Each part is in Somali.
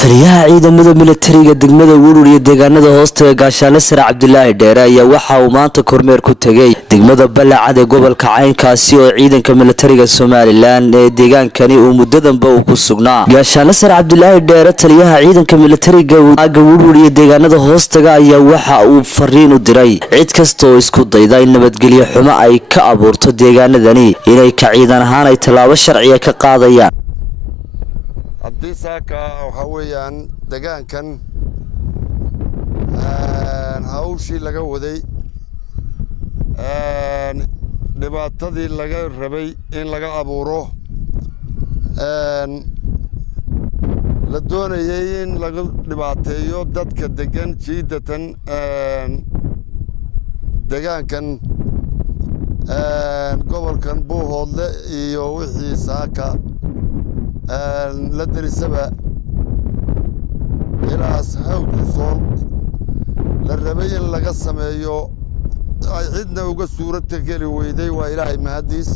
taliyaha ciidamada militariga degmada Wuruur iyo deegaanada hoostaga gaashaale sare Cabdilaahi Dheere ayaa waxa uu maanta kormeer ku tagay degmada Balacad ee gobolka Caynkaasi oo ciidanka militariga Soomaaliland ee deegaankani uu muddadanba uu ku sugnaa. gaashaale sare Cabdilaahi Dheere taliyaha ciidanka militariga Wuruur iyo deegaanada hoostaga ayaa waxa uu fariin u diray cid kasta oo isku dayda in nabadgelyo xumo ay ka abuurto deegaanadani inay ka ciidan ahaan ay talaabo sharci ka qaadayaan. haddii saaka waxa weeyaan deegaankan hawshii laga waday dhibaatadii laga rabay in laga abuuro la doonayay in laga dhibaateeyo dadka degan jiidatan deegaankan gobolkan Buuhoodle iyo wixii saaka la darisaba ilaas hawd sool la rabay in laga sameeyo ay cidna uga suurta gali weyday waa Ilaahay mahadiis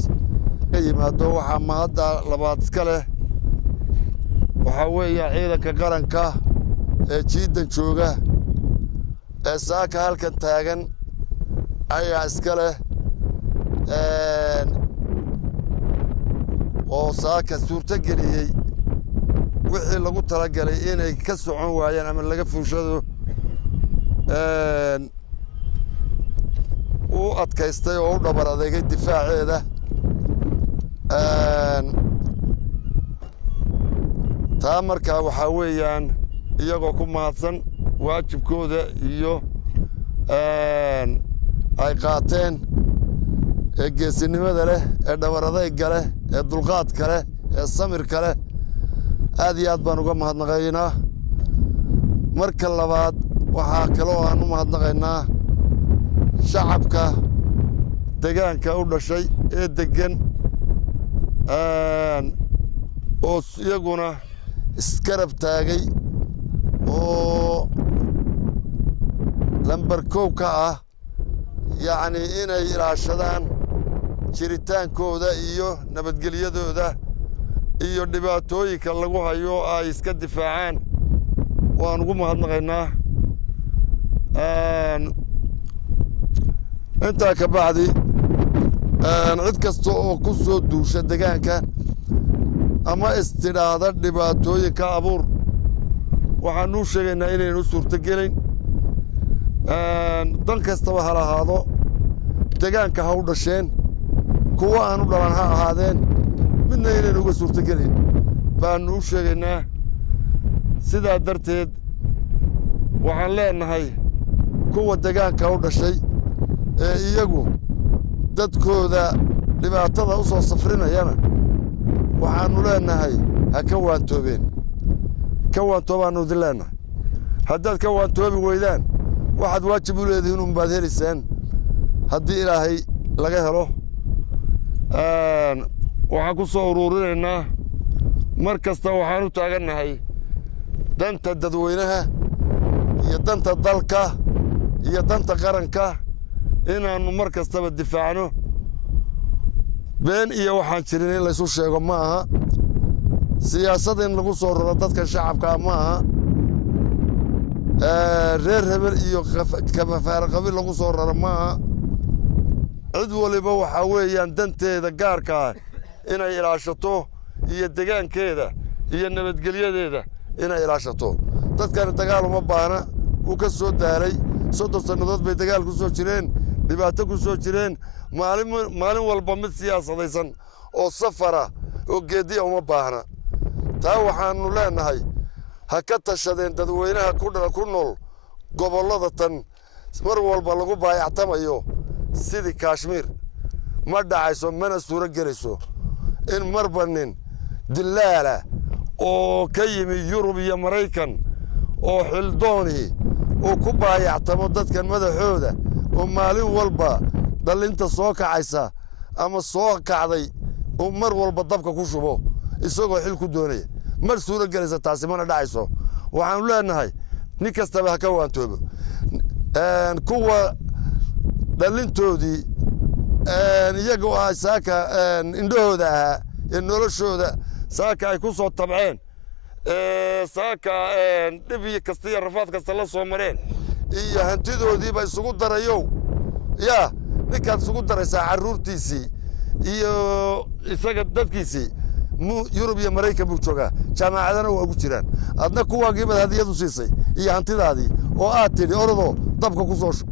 ka yimaado waxa mahadda labaad iska leh waxa weeye ciidanka qaranka ee jiidan jooga ee saaka halkan taagan ayaa iska leh oo saaka suurta galiyay wixii lagu talagalay inay ka socon waayaan ama laga fuushado uu adkaystay oo u dhabar adeegay difaaceeda taa markaa waxaa weeyaan iyagoo ku mahadsan waajibkooda iyo ay qaateen ee geesinimada leh ee dhabar adayga leh ee dulqaadka leh ee samirka leh aad iyo aad baan uga mahadnaqaynaa. marka labaad waxaa kaloo aan u mahadnaqaynaa shacabka deegaanka u dhashay ee degan oo iyaguna iskarab taagay oo lambar koow ka ah yacni inay ilaashadaan jiritaankooda iyo nabadgelyadooda iyo dhibaatooyinka lagu hayo ay iska difaacaan waan ugu mahadnaqaynaa. intaa ka bacdi cid kasta oo ku soo duusha deegaanka ama istidhaahda dhibaatooyinka abuur waxaan u sheegaynaa inaynu suurtagelayn dan kastaba ha lahaado deegaanka ha u dhasheen kuwa aan u dhalan ha ahaadeen midna inaynu uga suurtagelayn baanu u sheegaynaa. sidaa darteed waxaan leenahay kuwa deegaanka u dhashay ee iyagu dadkooda dhibaatada u soo safrinayana waxaanu leenahay ha ka waantoobeen ka waantoobaanu idin leenahay. haddaad ka waantoobi weydaan waxaad waajib u leedihiin unbaad helaysaan haddii ilaahay laga helo. waxaan ku soo ururinaynaa mar kasta waxaan u taagannahay danta dadweynaha iyo danta dalka iyo danta qaranka inaannu mar kastaba difaacno. been iyo waxaan jirin in laysu sheego ma aha. siyaasad in lagu soo raro dadka shacabkaa ma aha. reer hebel iyo kafafaara qabiil lagu soo raro ma aha. cid waliba waxaa weeyaan danteeda gaarka ah inay ilaashato iyo deegaankeeda iyo nabadgelyadeeda inay ilaashato. dadkani dagaal uma baahna wuu ka soo daalay 30 sannadood bay dagaal ku soo jireen dhibaato ku soo jireen maalin walba mid siyaasadaysan oo safara oo geediya uma baahna. taa waxaanu leenahay ha ka tashadeen dadweynaha ku nool gobollada tan mar walba lagu baayactamayo sidii Kashmir ma dhacayso mana suuro gelayso in marba nin dilaala oo ka yimi Yurub iyo Maraykan oo xildooni oo ku baayactamo dadkan madaxooda oo maalin walba dhalinta soo kacaysa ama soo kacday uu mar walba dabka ku shubo isagoo xil ku doonaya mar suuro gelaysa taasi mana dhacayso waxaan leenahay nin kastaba ha ka waantoobo kuwa dhalintoodii iyaga oo saaka indhahooda ahaa ee noloshooda saaka ay ku soo tabceen saaka dhib kasta iyo rafaad kasta la soo mareen iyo hantidoodiiba isugu darayow yaa ninkaad isugu daraysaa carruurtiisii iyo isaga dadkiisii yurub iyo maraykan buu joogaa jaamacadana waa ugu jiraan adna kuwaagiibad hadiyadu siisay iyo hantidaadii oo aad tidhi orodoo dabka ku soo shub